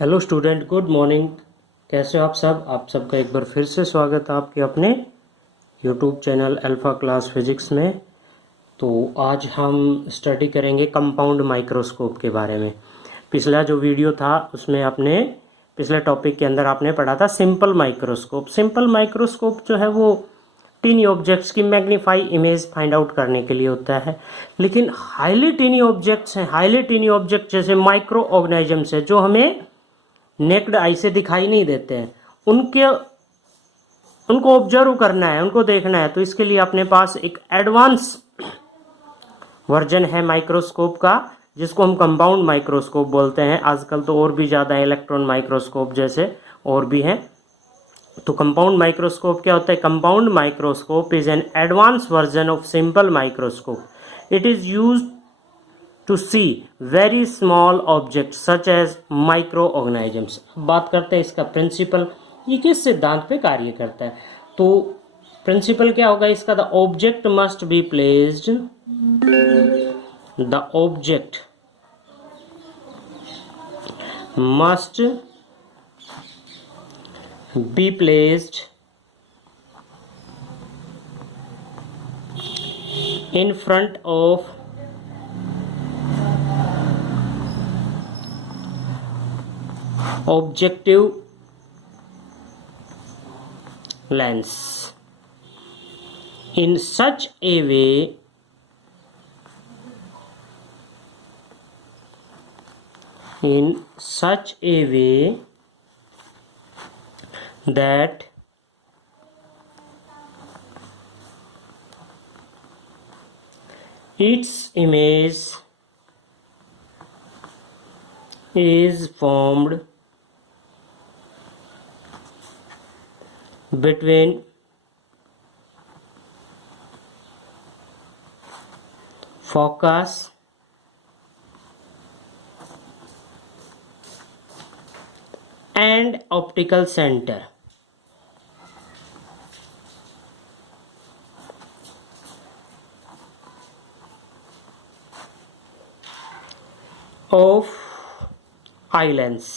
Hello student, good morning. कैसे हो आप सबका एक बार फिर से स्वागत है आपके अपने YouTube channel alpha class physics में। तो आज हम स्टडी करेंगे कंपाउंड माइक्रोस्कोप के बारे में। पिछला जो वीडियो था उसमें आपने पिछले टॉपिक के अंदर आपने पढ़ा था सिंपल माइक्रोस्कोप। सिंपल माइक्रोस्कोप जो है वो टीनी ऑब्जेक्ट्स की मैग्नीफाई इमेज फाइंड आउट करने के लिए होता है, लेकिन हाईली टीनी ऑब्जेक्ट्स हैं, हाईली टीनी ऑब्जेक्ट जैसे माइक्रो ऑर्गेनिजम्स है जो हमें नेक्ड आई से दिखाई नहीं देते हैं, उनको ऑब्जर्व करना है, उनको देखना है। तो इसके लिए अपने पास एक एडवांस वर्जन है माइक्रोस्कोप का जिसको हम कंपाउंड माइक्रोस्कोप बोलते हैं। आजकल तो और भी ज़्यादा इलेक्ट्रॉन माइक्रोस्कोप जैसे और भी हैं। तो कंपाउंड माइक्रोस्कोप क्या होता है? Compound microscope is an advance version of simple microscope. It is used to see very small objects such as microorganisms। बात करते हैं इसका प्रिंसिपल, ये किस सिद्धांत पे कार्य करता है। तो प्रिंसिपल क्या होगा इसका? The object must be placed, the object must be placed in front of objective lens in such a way that its image is formed between focus and optical center of eye lens।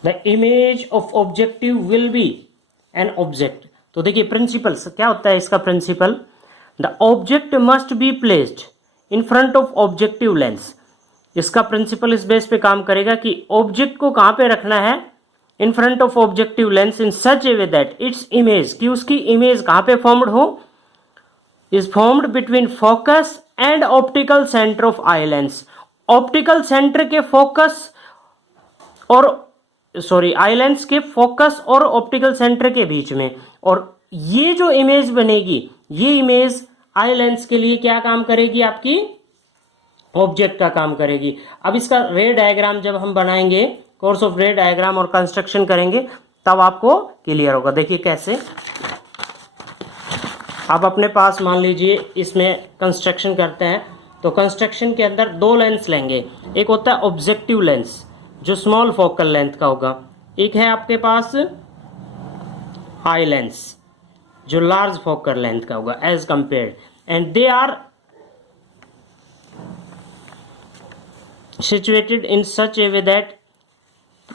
The image of objective will be an object। तो देखिए principal क्या होता है इसका principle? The object must be placed in front of objective lens. इसका principle इस base पे काम करेगा कि ऑब्जेक्ट को कहां पे रखना है? इन front of objective lens in such a way that its image, कि उसकी इमेज कहां पे फॉर्म्ड हो? Is formed between focus and optical centre of eye lens. Optical centre के फोकस और आई लेंस के फोकस और ऑप्टिकल सेंटर के बीच में। और ये जो इमेज बनेगी, ये इमेज आई लेंस के लिए क्या काम करेगी? आपकी ऑब्जेक्ट का काम करेगी। अब इसका रे डायग्राम जब हम बनाएंगे, कोर्स ऑफ रे डायग्राम और कंस्ट्रक्शन करेंगे, तब आपको क्लियर होगा। देखिए कैसे। आप अपने पास मान लीजिए इसमें कंस्ट्रक्शन करते हैं, तो कंस्ट्रक्शन के अंदर दो लेंस लेंगे। एक होता है ऑब्जेक्टिव लेंस जो स्मॉल फोकल लेंथ का होगा, एक है आपके पास आई लेंस जो लार्ज फोकल लेंथ का होगा as compared, and they are situated in such a way that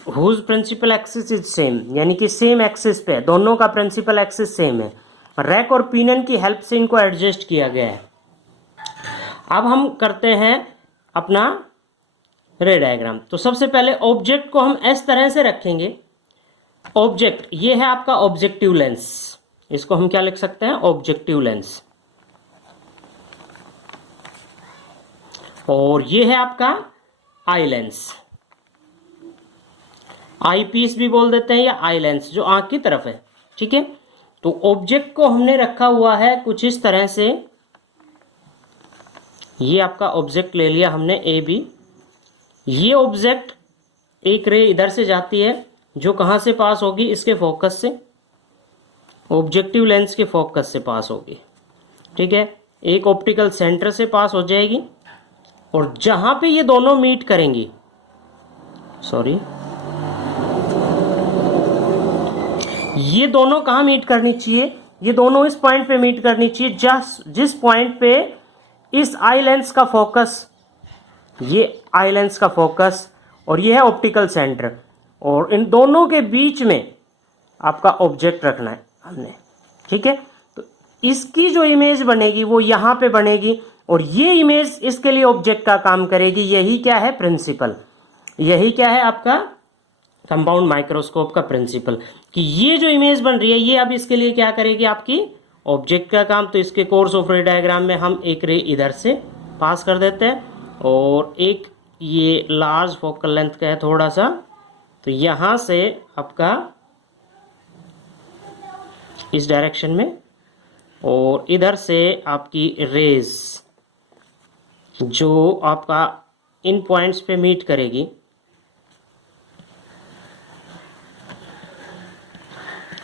whose principal axis is same, यानी कि सेम एक्सिस पे दोनों का प्रिंसिपल एक्सिस सेम है। रैक और पिनन की हेल्प से इनको एडजस्ट किया गया है। अब हम करते हैं अपना रे डायग्राम। तो सबसे पहले ऑब्जेक्ट को हम इस तरह से रखेंगे। ऑब्जेक्ट ये है आपका ऑब्जेक्टिव लेंस, इसको हम क्या लिख सकते हैं? Objective lens. और ये है आपका आई लेंस, आई पीस भी बोल देते हैं या आई लेंस, जो आंख की तरफ है। ठीक है, तो ऑब्जेक्ट को हमने रखा हुआ है कुछ इस तरह से। ये आपका ऑब्जेक्ट ले लिया हमने ए बी। ये ऑब्जेक्ट एक रे इधर से जाती है जो कहां से पास होगी? इसके फोकस से, ऑब्जेक्टिव लेंस के फोकस से पास होगी। ठीक है, एक ऑप्टिकल सेंटर से पास हो जाएगी, और जहां पे ये दोनों मीट करेंगी, ये दोनों कहां मीट करनी चाहिए? ये दोनों इस पॉइंट पे मीट करनी चाहिए जिस पॉइंट पे इस आई लेंस का फोकस, ये आई लेंस का फोकस और ये है ऑप्टिकल सेंटर, और इन दोनों के बीच में आपका ऑब्जेक्ट रखना है हमने, ठीक है। तो इसकी जो इमेज बनेगी वो यहाँ पे बनेगी, और ये इमेज इसके लिए ऑब्जेक्ट का काम करेगी। यही क्या है प्रिंसिपल, यही क्या है आपका कंपाउंड माइक्रोस्कोप का प्रिंसिपल, कि ये जो इमेज बन रही है ये अब इसके लिए क्या करेगी, आपकी ऑब्जेक्ट का काम। तो इसके कोर्स ऑफ रे डायग्राम में हम एक रे इधर से पास कर देते हैं, और एक ये लार्ज फोकल लेंथ का है थोड़ा सा, तो यहाँ से आपका इस डायरेक्शन में, और इधर से आपकी रेज जो आपका इन पॉइंट्स पे मीट करेगी,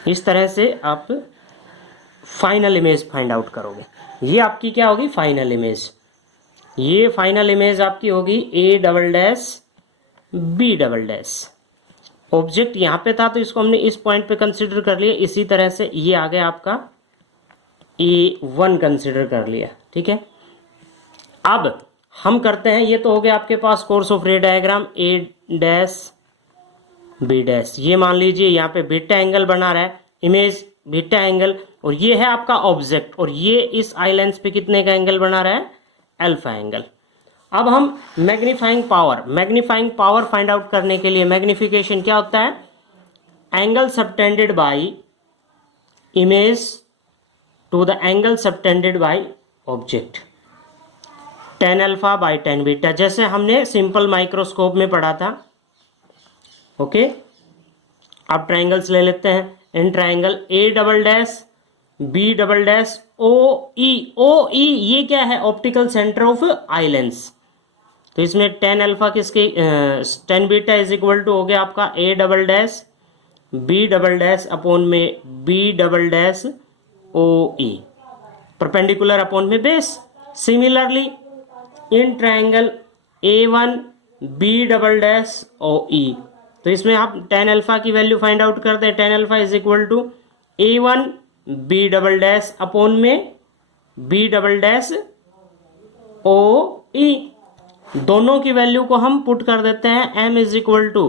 इस तरह से आप फाइनल इमेज फाइंड आउट करोगे। ये आपकी क्या होगी, फाइनल इमेज। ये फाइनल इमेज आपकी होगी A double dash B double dash. Object यहाँ पे था तो इसको हमने इस पॉइंट पे कंसिडर कर लिया, इसी तरह से ये आ गया आपका A1 कंसिडर कर लिया, ठीक है। अब हम करते हैं, ये तो हो गया आपके पास course of ray diagram A dash B dash. ये मान लीजिए यहाँ पे बीटा एंगल बना रहा है, इमेज बीटा एंगल, और ये है आपका ऑब्जेक्ट, और ये इस आई लेंस पे कितने का एंगल बना रहा है, अल्फा एंगल। अब हम मैग्नीफाइंग पावर फाइंड आउट करने के लिए, मैग्निफिकेशन क्या होता है, angle subtended by image to the angle subtended by object, tan alpha by tan beta, जैसे हमने सिंपल माइक्रोस्कोप में पढ़ा था। ओके, अब ट्राइंगल्स ले लेते हैं। In triangle A double dash B double dash O E, ये क्या है, optical centre of eye lens. तो इसमें tan अल्फा किसके, tan beta is equal to हो गया आपका A double dash B double dash upon में B double dash O E, perpendicular upon में base. Similarly in triangle A1 B double dash O E, तो इसमें आप tan alpha की value find out करते हैं। tan अल्फा is equal to A1 B double dash upon में B double dash O E, दोनों की वैल्यू को हम पुट कर देते हैं। m is equal to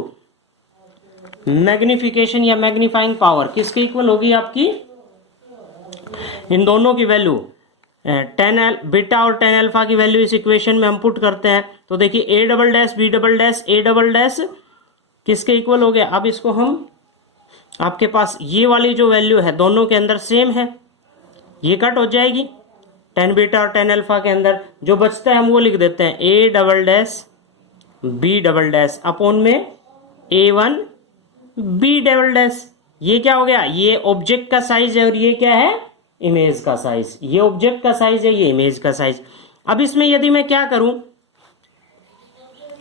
magnification या मैग्नीफाइंग पावर किसके इक्वल होगी आपकी, इन दोनों की वैल्यू बीटा और tan अल्फा की वैल्यू इस इक्वेशन में हम पुट करते हैं। तो देखिए A double dash B double dash A double dash किसके इक्वल हो गया। अब इसको हम, आपके पास ये वाली जो वैल्यू है दोनों के अंदर सेम है, ये कट हो जाएगी tan बीटा और tan अल्फा के अंदर, जो बचता है हम वो लिख देते हैं A double dash B double dash upon में A1 बी डबल डैश। ये क्या हो गया, ये ऑब्जेक्ट का साइज है और ये क्या है, इमेज का साइज। ये ऑब्जेक्ट का साइज है, ये इमेज का साइज। अब इसमें यदि मैं क्या करूं,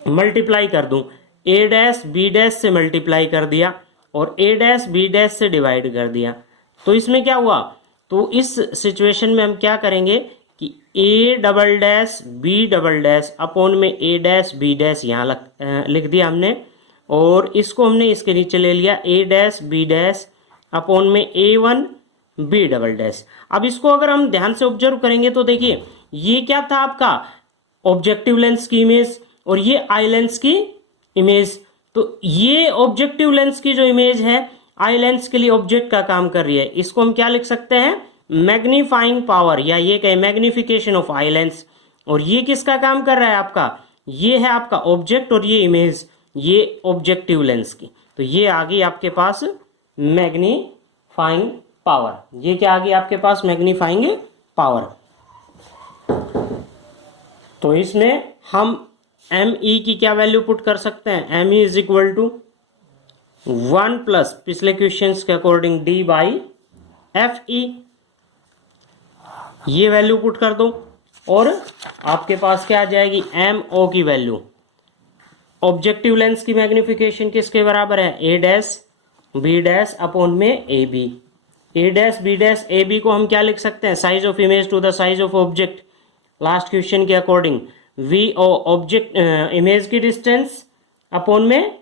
मल्टीप्लाई कर दूं, ए डैश बी डैश से मल्टीप्लाई कर दिया और ए डैश बी डैश से डिवाइड कर दिया, तो इसमें क्या हुआ, तो इस सिचुएशन में हम क्या करेंगे कि A double dash B double dash upon में ए डैश बी डैश यहाँ लिख दिया हमने, और इसको हमने इसके नीचे ले लिया ए डैश बी डैश अपॉन में A1 बी डबल डैश। अब इसको अगर हम ध्यान से ऑब्जर्व करेंगे तो देखिए ये क्या था आपका ऑब्जेक्टिव लेंस की इमेज और ये आई लेंस की इमेज। तो ये ऑब्जेक्टिव लेंस की जो इमेज है आई लेंस के लिए ऑब्जेक्ट का काम कर रही है, इसको हम क्या लिख सकते हैं, मैग्नीफाइंग पावर, या ये कहे मैग्निफिकेशन ऑफ आई लेंस। और ये किसका काम कर रहा है आपका, ये है आपका ऑब्जेक्ट और ये इमेज, ये ऑब्जेक्टिव लेंस की। तो ये आ गई आपके पास मैग्नीफाइंग पावर, ये क्या आ गई आपके पास, मैग्नीफाइंग पावर। तो इसमें हम एम ई की क्या वैल्यू पुट कर सकते हैं, M E is equal to 1 plus पिछले क्वेश्चंस के according D by F E, ये वैल्यू पुट कर दो और आपके पास क्या आ जाएगी, एम ओ की वैल्यू। ऑब्जेक्टिव लेंस की मैग्निफिकेशन किसके बराबर है, A dash B dash upon में A B. A dash B dash A B को हम क्या लिख सकते हैं, size of image to the size of object last question के according, V O object image की डिस्टेंस अपॉन में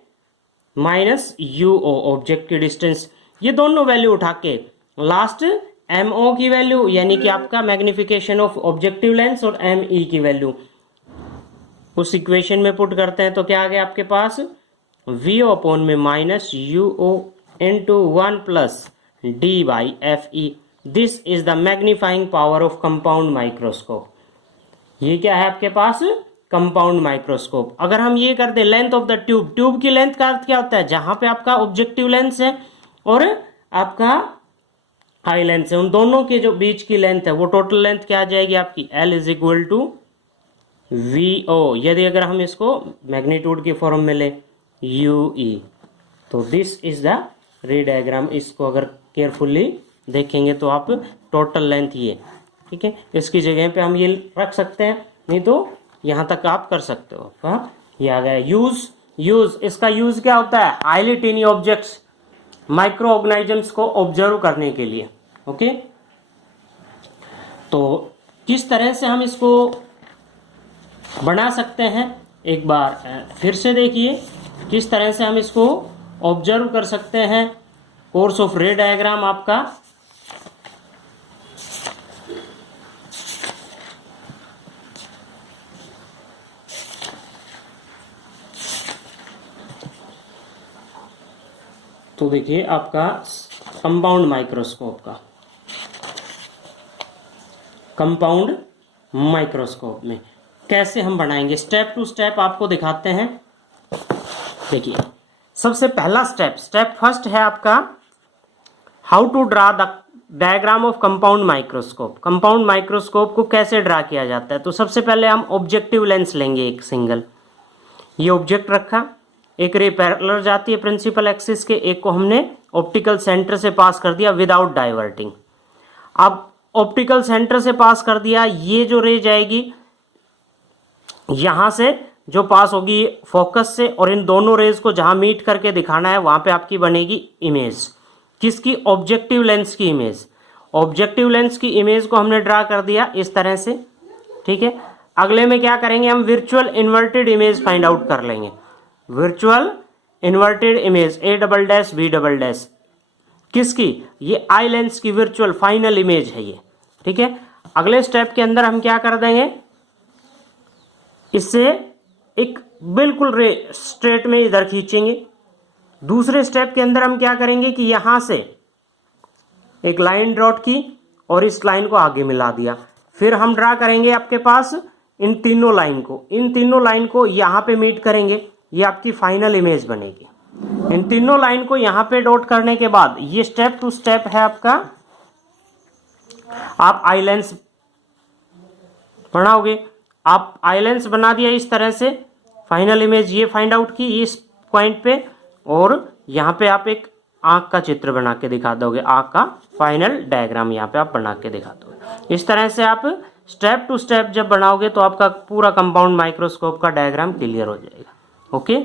माइनस यू ओ ऑब्जेक्ट की डिस्टेंस। ये दोनों वैल्यू उठा के लास्ट MO की वैल्यू यानी कि आपका मैग्निफिकेशन ऑफ ऑब्जेक्टिव लेंस और ME की वैल्यू उस इक्वेशन में पुट करते हैं तो क्या आ गया आपके पास VO अपॉन में minus UO into 1 plus D by FE। This is the magnifying power of compound microscope. ये क्या है आपके पास कंपाउंड माइक्रोस्कोप। अगर हम ये कर दे length of the tube, tube की लेंथ का अर्थ क्या होता है जहां पे आपका ऑब्जेक्टिव लेंस है और आपका आई लेंस है, उन दोनों के जो बीच की लेंथ है वो टोटल लेंथ क्या आ जाएगी आपकी L is equal to VO। यदि अगर हम इसको मैग्नीट्यूड की फॉर्म में ले UE, तो दिस इज द रे डायग्राम। इसको अगर केयरफुली देखेंगे तो आप टोटल लेंथ ये, ठीक है, इसकी जगह पे हम ये रख सकते हैं, नहीं तो यहां तक आप कर सकते हो। हाँ, ये आ गया यूज। इसका यूज क्या होता है highly tiny objects microorganisms को ऑब्जर्व करने के लिए। ओके, तो किस तरह से हम इसको बना सकते हैं एक बार फिर से देखिए किस तरह से हम इसको ऑब्जर्व कर सकते हैं। कोर्स ऑफ रे डायग्राम आपका तो देखिए आपका कंपाउंड माइक्रोस्कोप का कंपाउंड माइक्रोस्कोप में कैसे हम बनाएंगे, स्टेप टू स्टेप आपको दिखाते हैं। देखिए सबसे पहला स्टेप फर्स्ट है आपका how to draw the diagram of compound microscope. Compound microscope को कैसे ड्रा किया जाता है, तो सबसे पहले हम ऑब्जेक्टिव लेंस लेंगे एक सिंगल, ये ऑब्जेक्ट रखा, एक रे पैरेलल जाती है प्रिंसिपल एक्सिस के, एक को हमने ऑप्टिकल सेंटर से पास कर दिया विदाउट डाइवर्टिंग। अब ऑप्टिकल सेंटर से पास कर दिया, ये जो रे जाएगी यहां से जो पास होगी फोकस से, और इन दोनों रेज को जहां मीट करके दिखाना है वहां पे आपकी बनेगी इमेज, किसकी, ऑब्जेक्टिव लेंस की इमेज। ऑब्जेक्टिव लेंस की इमेज को हमने ड्रा कर दिया इस तरह से, ठीक है। अगले में क्या करेंगे हम virtual inverted image find out कर लेंगे। वर्चुअल इन्वर्टेड इमेज A'(B') किसकी, ये आई लेंस की वर्चुअल फाइनल इमेज है ये, ठीक है। अगले स्टेप के अंदर हम क्या कर देंगे, इससे एक बिल्कुल रे स्ट्रेट में इधर खींचेंगे। दूसरे स्टेप के अंदर हम क्या करेंगे कि यहां से एक लाइन ड्रॉट की और इस लाइन को आगे मिला दिया। फिर हम ड्रा करेंगे आपके पास इन तीनों लाइन को यहां पे मीट करेंगे, ये आपकी फाइनल इमेज बनेगी। इन तीनों लाइन को यहां पे डॉट करने के बाद ये स्टेप टू स्टेप है आपका, आप आई लेंस बनाओगे। आप आई लेंस बना दिया इस तरह से, फाइनल इमेज ये फाइंड आउट की इस पॉइंट पे, और यहां पे आप एक आंख का चित्र बना के दिखा दोगे, आंख का फाइनल डायग्राम यहां पे आप बना के दिखा दोगे। इस तरह से आप स्टेप टू स्टेप जब बनाओगे तो आपका पूरा कंपाउंड माइक्रोस्कोप का डायग्राम क्लियर हो जाएगा। ओके।